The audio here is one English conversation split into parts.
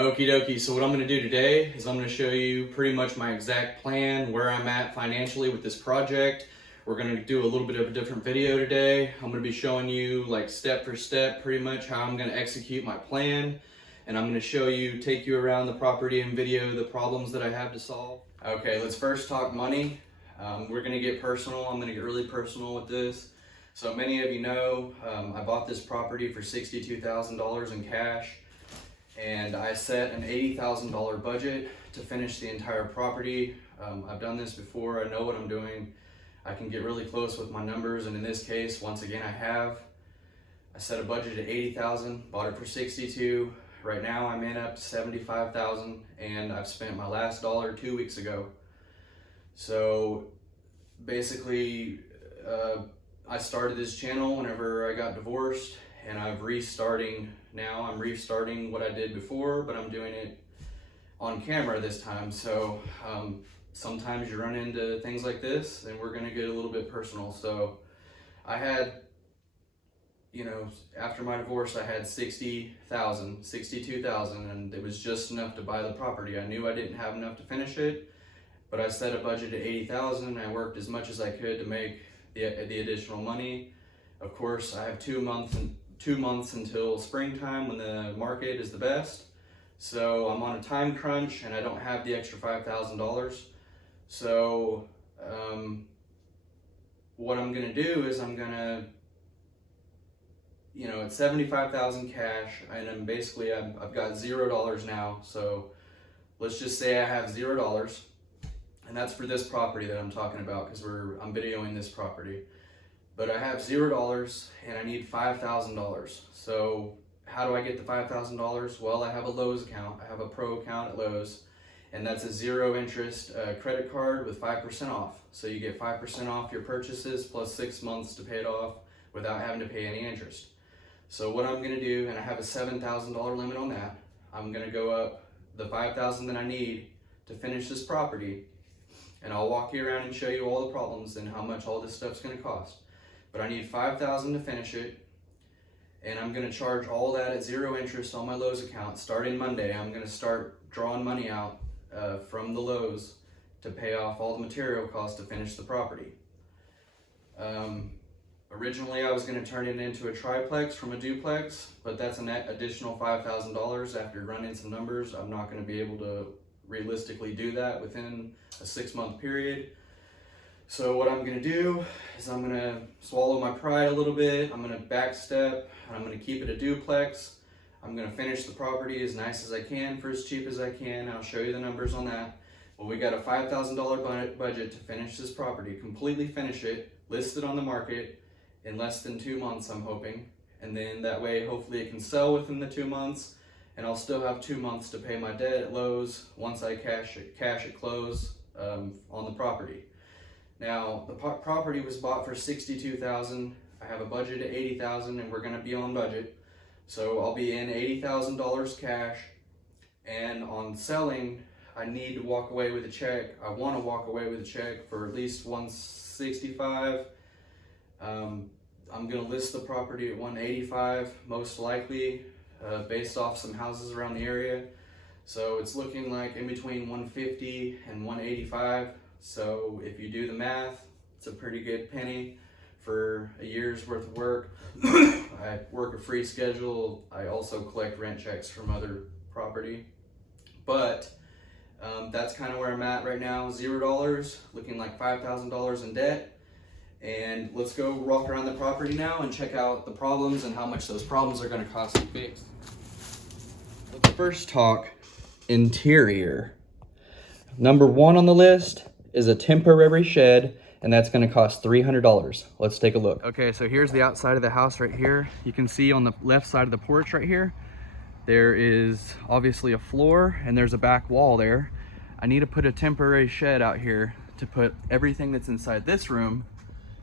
Okie dokie, so what I'm going to do today is I'm going to show you pretty much my exact plan, where I'm at financially with this project. We're going to do a little bit of a different video today. I'm going to be showing you like step for step pretty much how I'm going to execute my plan. And I'm going to show you, take you around the property and video the problems that I have to solve. Okay, let's first talk money. We're going to get personal. I'm going to get really personal with this. So many of you know, I bought this property for $62,000 in cash. And I set an $80,000 budget to finish the entire property. I've done this before, I know what I'm doing. I can get really close with my numbers, and in this case, once again, I set a budget at $80,000, bought it for $62,000. Right now I'm in up to $75,000, and I've spent my last dollar 2 weeks ago. So basically, I started this channel whenever I got divorced, and I'm restarting what I did before, but I'm doing it on camera this time. So sometimes you run into things like this, and we're gonna get a little bit personal. So I had, after my divorce, I had $62,000, and it was just enough to buy the property. I knew I didn't have enough to finish it, but I set a budget at $80,000. I worked as much as I could to make the additional money. Of course, I have 2 months until springtime when the market is the best. So I'm on a time crunch and I don't have the extra $5,000. So what I'm gonna do is I'm gonna, at 75,000 cash, and I've got $0 now. So let's just say I have $0, and that's for this property that I'm talking about, because I'm videoing this property. But I have $0 and I need $5,000. So how do I get the $5,000? Well, I have a Lowe's account. I have a pro account at Lowe's, and that's a zero interest credit card with 5% off. So you get 5% off your purchases plus 6 months to pay it off without having to pay any interest. So what I'm gonna do, and I have a $7,000 limit on that, I'm gonna go up the $5,000 that I need to finish this property, and I'll walk you around and show you all the problems and how much all this stuff's gonna cost. But I need $5,000 to finish it, and I'm gonna charge all that at zero interest on my Lowe's account. Starting Monday, I'm gonna start drawing money out from the Lowe's to pay off all the material costs to finish the property. Originally, I was gonna turn it into a triplex from a duplex, but that's an additional $5,000. After running some numbers, I'm not gonna be able to realistically do that within a 6-month period. So what I'm gonna do is I'm gonna swallow my pride a little bit. I'm gonna backstep, and I'm gonna keep it a duplex. I'm gonna finish the property as nice as I can for as cheap as I can. I'll show you the numbers on that. Well, we got a $5,000 budget to finish this property, completely finish it, list it on the market in less than 2 months, I'm hoping. And then that way, hopefully it can sell within the 2 months, and I'll still have 2 months to pay my debt at Lowe's once I cash at close on the property. Now, the property was bought for $62,000. I have a budget of $80,000, and we're gonna be on budget. So I'll be in $80,000 cash, and on selling, I need to walk away with a check. I wanna walk away with a check for at least $165,000. I'm gonna list the property at $185,000, most likely, based off some houses around the area. So it's looking like in between $150,000 and $185,000. So if you do the math, it's a pretty good penny for a year's worth of work. I work a free schedule. I also collect rent checks from other property. But that's kind of where I'm at right now. $0, looking like $5,000 in debt. And let's go walk around the property now and check out the problems and how much those problems are gonna cost to fix. Let's first talk interior. Number 1 on the list is a temporary shed, and that's gonna cost $300. Let's take a look. Okay, so here's the outside of the house right here. You can see on the left side of the porch right here, there is obviously a floor and there's a back wall there. I need to put a temporary shed out here to put everything that's inside this room,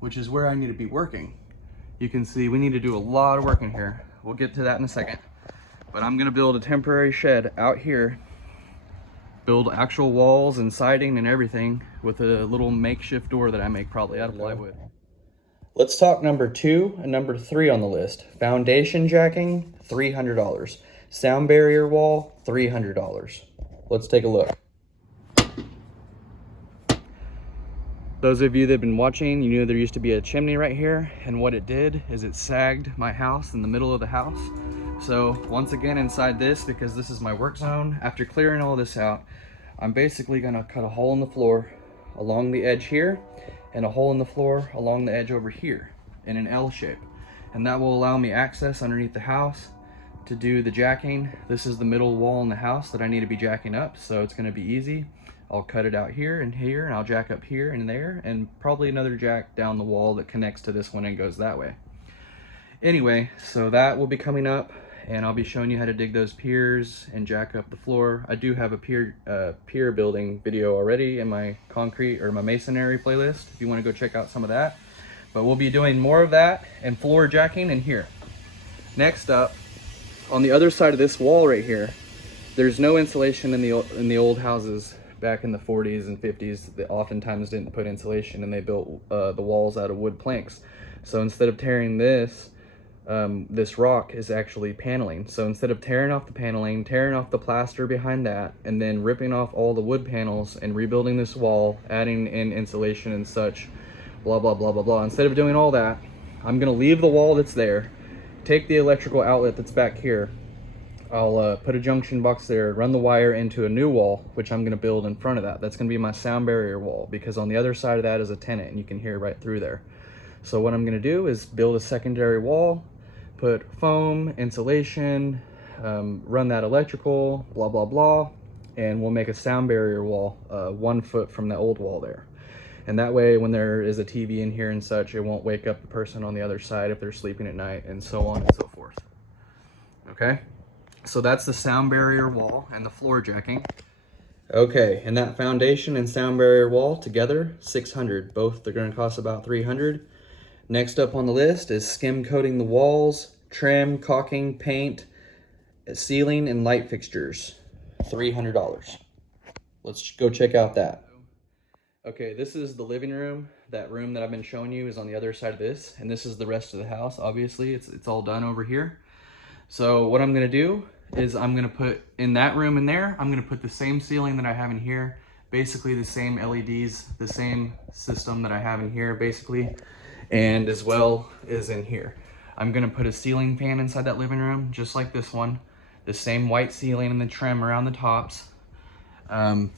which is where I need to be working. You can see we need to do a lot of work in here. We'll get to that in a second. But I'm gonna build a temporary shed out here, build actual walls and siding and everything with a little makeshift door that I make probably out of plywood. Let's talk number 2 and number 3 on the list. Foundation jacking, $300. Sound barrier wall, $300. Let's take a look. Those of you that have been watching, you knew there used to be a chimney right here, and what it did is it sagged my house in the middle of the house. So once again inside this, because this is my work zone, after clearing all this out, I'm basically gonna cut a hole in the floor along the edge here and a hole in the floor along the edge over here in an L shape. And that will allow me access underneath the house to do the jacking. This is the middle wall in the house that I need to be jacking up, so it's gonna be easy. I'll cut it out here, and I'll jack up here and there, and probably another jack down the wall that connects to this one and goes that way. Anyway, so that will be coming up, and I'll be showing you how to dig those piers and jack up the floor. I do have a pier building video already in my concrete or my masonry playlist if you want to go check out some of that. But we'll be doing more of that and floor jacking in here. Next up, on the other side of this wall right here, there's no insulation in the old houses. Back in the 40s and 50s, they oftentimes didn't put insulation, and they built the walls out of wood planks. So instead of tearing this, this rock is actually paneling. So instead of tearing off the paneling, tearing off the plaster behind that, and then ripping off all the wood panels and rebuilding this wall, adding in insulation and such, blah, blah, blah, blah, blah. Instead of doing all that, I'm gonna leave the wall that's there, take the electrical outlet that's back here, I'll put a junction box there, run the wire into a new wall, which I'm gonna build in front of that. That's gonna be my sound barrier wall, because on the other side of that is a tenant and you can hear right through there. So what I'm gonna do is build a secondary wall, put foam, insulation, run that electrical, blah, blah, blah, and we'll make a sound barrier wall 1 foot from the old wall there. And that way, when there is a TV in here and such, it won't wake up the person on the other side if they're sleeping at night, and so on and so forth. Okay? So that's the sound barrier wall and the floor jacking. Okay, and that foundation and sound barrier wall together, $600. Both are gonna cost about $300. Next up on the list is skim coating the walls, trim, caulking, paint, ceiling, and light fixtures. $300. Let's go check out that. Okay, this is the living room. That room that I've been showing you is on the other side of this, and this is the rest of the house. Obviously, it's all done over here. So what I'm gonna do is I'm gonna put in that room in there, I'm gonna put the same ceiling that I have in here, basically the same LEDs, the same system that I have in here basically, and as well as in here. I'm gonna put a ceiling fan inside that living room, just like this one, the same white ceiling and the trim around the tops. I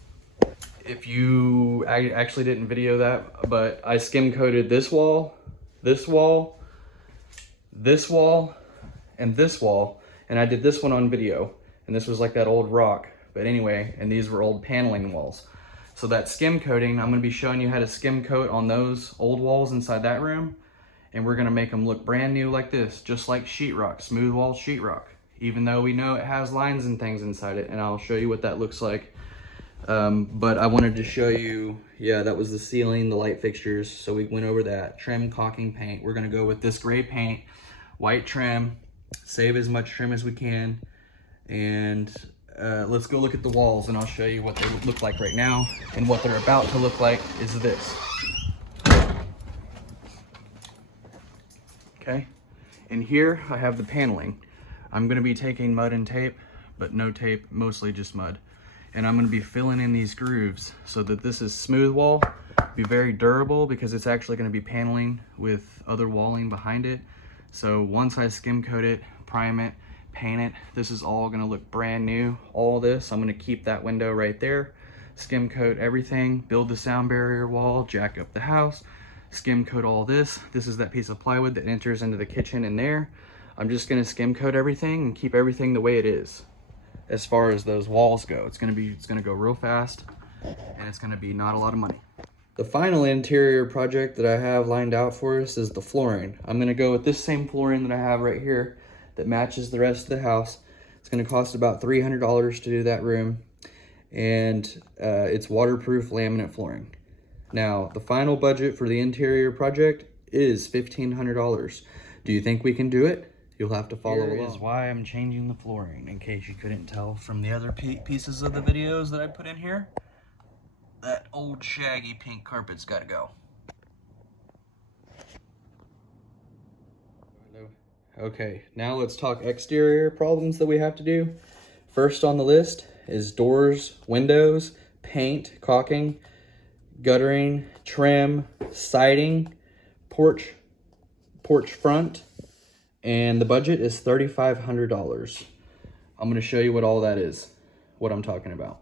actually didn't video that, but I skim coated this wall, this wall, this wall, and this wall, and I did this one on video, and this was like that old rock, but anyway, and these were old paneling walls. So that skim coating, I'm gonna be showing you how to skim coat on those old walls inside that room, and we're gonna make them look brand new like this, just like sheetrock, smooth wall sheetrock, even though we know it has lines and things inside it, and I'll show you what that looks like. But I wanted to show you, yeah, that was the ceiling, the light fixtures, so we went over that. Trim, caulking, paint. We're gonna go with this gray paint, white trim, save as much trim as we can, and let's go look at the walls, and I'll show you what they look like right now, and what they're about to look like is this. Okay, and here I have the paneling. I'm gonna be taking mud and tape, but no tape, mostly just mud, and I'm gonna be filling in these grooves so that this is smooth wall, be very durable, because it's actually gonna be paneling with other walling behind it. So once I skim coat it, prime it, paint it, this is all gonna look brand new. All this, I'm gonna keep that window right there, skim coat everything, build the sound barrier wall, jack up the house, skim coat all this. This is that piece of plywood that enters into the kitchen in there. I'm just gonna skim coat everything and keep everything the way it is. As far as those walls go, it's gonna go real fast, and it's gonna be not a lot of money. The final interior project that I have lined out for us is the flooring. I'm gonna go with this same flooring that I have right here that matches the rest of the house. It's gonna cost about $300 to do that room, and it's waterproof laminate flooring. Now, the final budget for the interior project is $1,500. Do you think we can do it? You'll have to follow along. Here is why I'm changing the flooring, in case you couldn't tell from the other pieces of the videos that I put in here. That old shaggy pink carpet's gotta go. Okay, now let's talk exterior problems that we have to do. First on the list is doors, windows, paint, caulking, guttering, trim, siding, porch front, and the budget is $3,500. I'm gonna show you what all that is, what I'm talking about.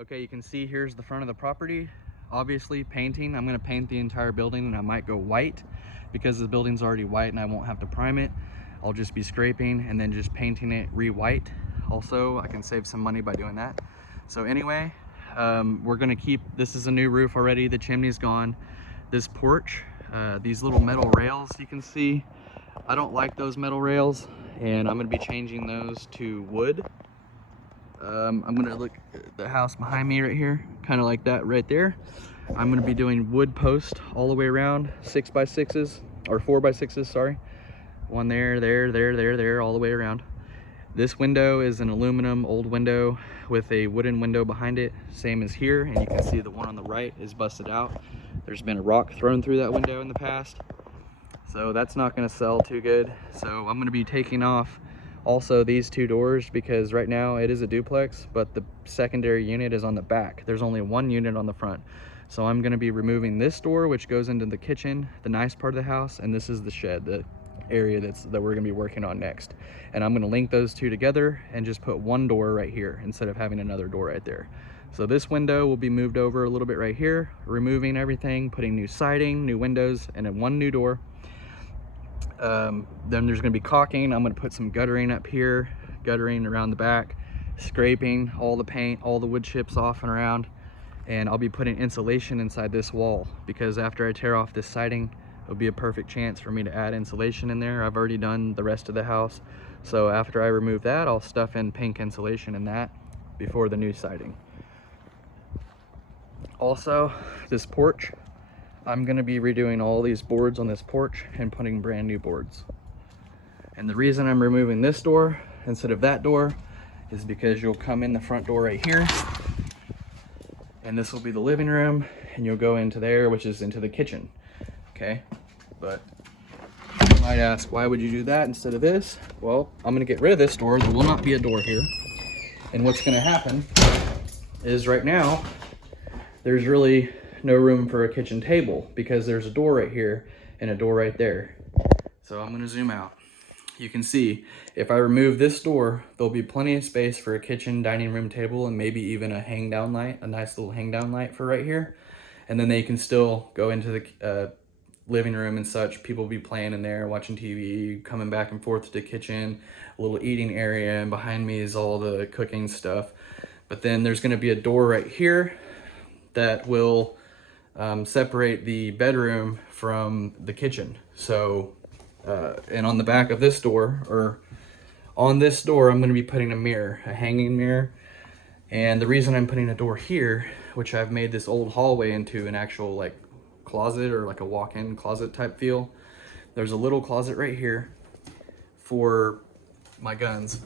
Okay, you can see here's the front of the property. Obviously painting, I'm gonna paint the entire building, and I might go white because the building's already white and I won't have to prime it. I'll just be scraping and then just painting it re-white. Also, I can save some money by doing that. So anyway, we're gonna keep, this is a new roof already, the chimney's gone. This porch, these little metal rails you can see, I don't like those metal rails, and I'm gonna be changing those to wood. I'm gonna look at the house behind me right here, kind of like that right there. I'm gonna be doing wood post all the way around, 6x6s, or 4x6s, sorry. One there, all the way around. This window is an aluminum old window with a wooden window behind it, same as here, and you can see the one on the right is busted out. There's been a rock thrown through that window in the past, so that's not gonna sell too good. So I'm gonna be taking off also these two doors, because right now it is a duplex, but the secondary unit is on the back. There's only one unit on the front. So I'm gonna be removing this door, which goes into the kitchen, the nice part of the house, and this is the shed, the area that we're gonna be working on next. And I'm gonna link those two together and just put one door right here instead of having another door right there. So this window will be moved over a little bit right here, removing everything, putting new siding, new windows, and then one new door. Then there's gonna be caulking. I'm gonna put some guttering up here, guttering around the back, scraping all the paint, all the wood chips off and around. And I'll be putting insulation inside this wall, because after I tear off this siding, it'll be a perfect chance for me to add insulation in there. I've already done the rest of the house. So after I remove that, I'll stuff in pink insulation in that before the new siding. Also, this porch, I'm gonna be redoing all these boards on this porch and putting brand new boards. And the reason I'm removing this door instead of that door is because you'll come in the front door right here, and this will be the living room, and you'll go into there, which is into the kitchen, okay? But you might ask, why would you do that instead of this? Well, I'm gonna get rid of this door. There will not be a door here. And what's gonna happen is right now, there's really no room for a kitchen table because there's a door right here and a door right there. So I'm gonna zoom out. You can see if I remove this door, there'll be plenty of space for a kitchen, dining room table, and maybe even a hang down light, a nice little hang down light for right here. And then they can still go into the living room and such. People will be playing in there, watching TV, coming back and forth to the kitchen, a little eating area, and behind me is all the cooking stuff. But then there's gonna be a door right here that will separate the bedroom from the kitchen. So, and on the back of this door, or on this door, I'm gonna be putting a mirror, a hanging mirror. And the reason I'm putting a door here, which I've made this old hallway into an actual like closet or like a walk-in closet type feel. There's a little closet right here for my guns.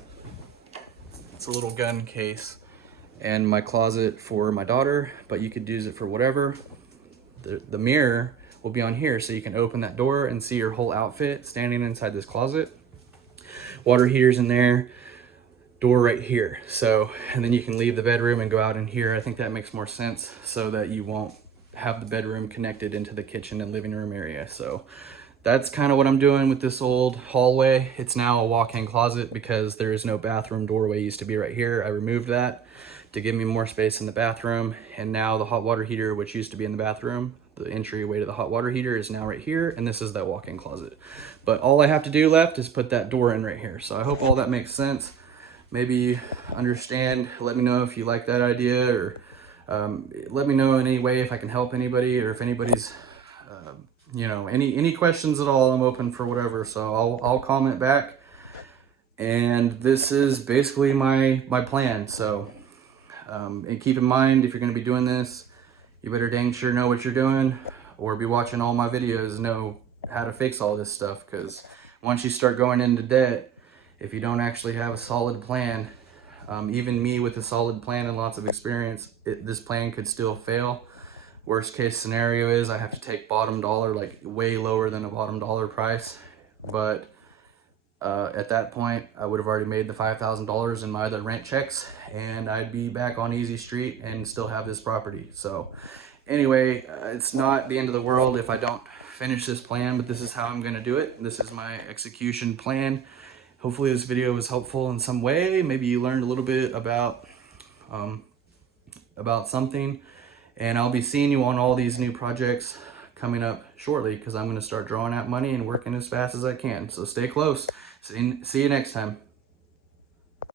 It's a little gun case, and my closet for my daughter, but you could use it for whatever. The mirror will be on here, so you can open that door and see your whole outfit standing inside this closet. Water heater's in there, door right here. So, and then you can leave the bedroom and go out in here. I think that makes more sense so that you won't have the bedroom connected into the kitchen and living room area. So that's kind of what I'm doing with this old hallway. It's now a walk-in closet because there is no bathroom doorway. It used to be right here. I removed that to give me more space in the bathroom. And now the hot water heater, which used to be in the bathroom, the entryway to the hot water heater is now right here. And this is that walk-in closet. But all I have to do left is put that door in right here. So I hope all that makes sense. Maybe you understand. Let me know if you like that idea, or let me know in any way if I can help anybody, or if anybody's, you know, any questions at all. I'm open for whatever. So I'll comment back. And this is basically my plan. So, and keep in mind, if you're going to be doing this, you better dang sure know what you're doing, or be watching all my videos, know how to fix all this stuff. Because once you start going into debt, if you don't actually have a solid plan, even me with a solid plan and lots of experience, this plan could still fail. Worst case scenario is I have to take bottom dollar, like way lower than a bottom dollar price, but at that point, I would have already made the $5,000 in my other rent checks, and I'd be back on Easy Street and still have this property. So anyway, it's not the end of the world if I don't finish this plan, but this is how I'm going to do it. This is my execution plan. Hopefully this video was helpful in some way. Maybe you learned a little bit about something, and I'll be seeing you on all these new projects coming up shortly, because I'm going to start drawing out money and working as fast as I can. So stay close. See you next time.